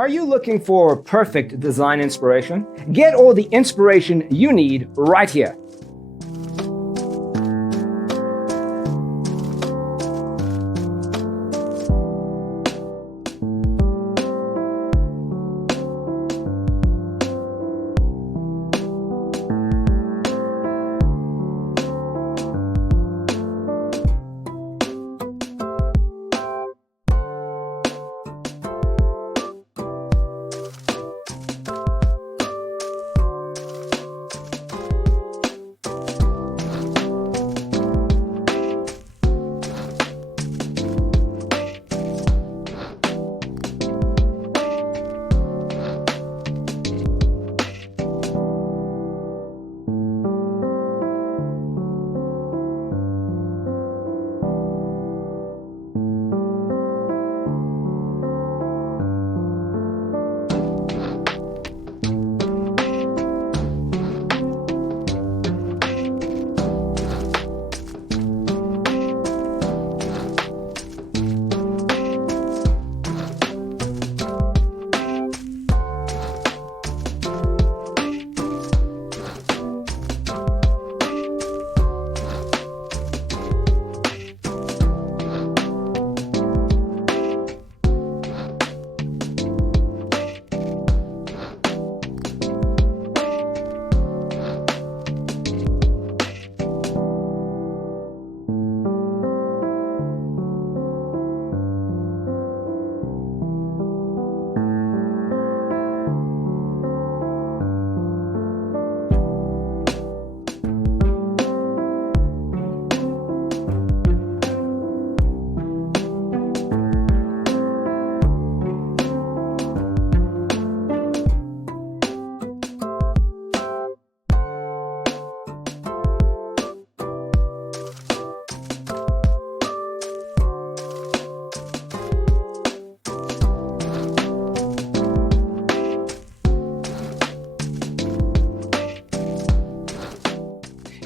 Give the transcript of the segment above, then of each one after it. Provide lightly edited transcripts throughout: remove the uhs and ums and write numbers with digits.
Are you looking for perfect design inspiration? Get all the inspiration you need right here.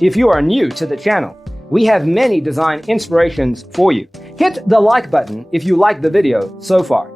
If you are new to the channel, we have many design inspirations for you. Hit the like button if you like the video so far.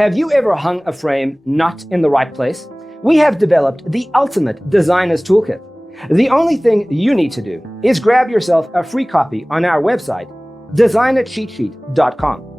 Have you ever hung a frame not in the right place? We have developed the ultimate designer's toolkit. The only thing you need to do is grab yourself a free copy on our website, designercheatsheet.com.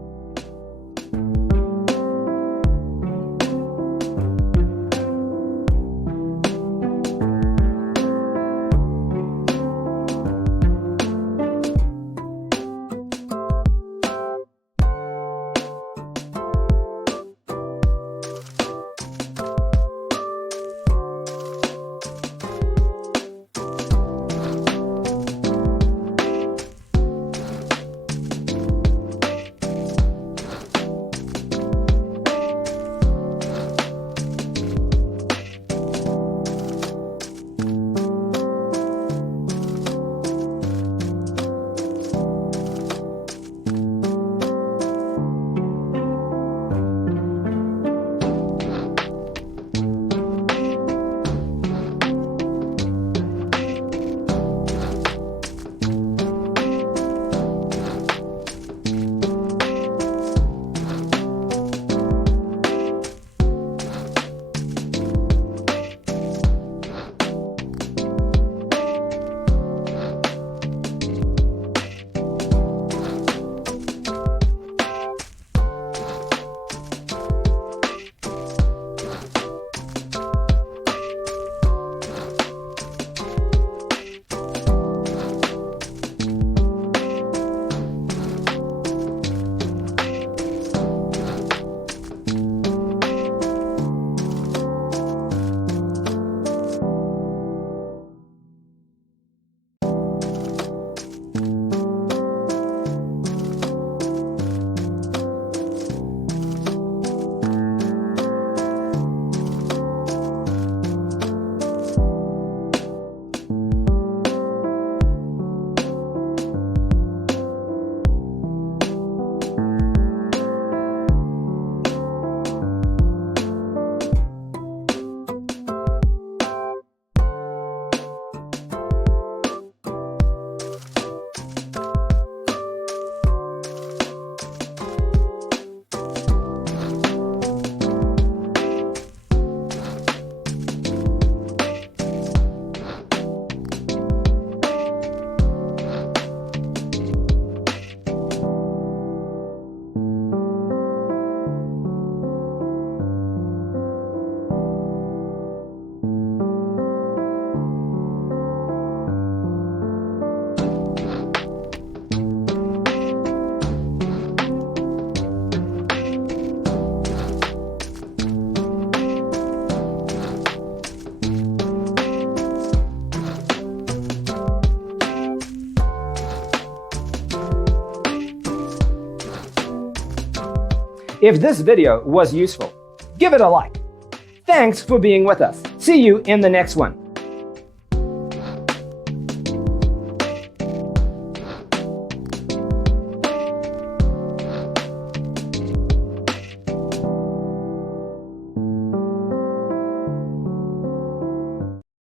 If this video was useful, give it a like. Thanks for being with us. See you in the next one.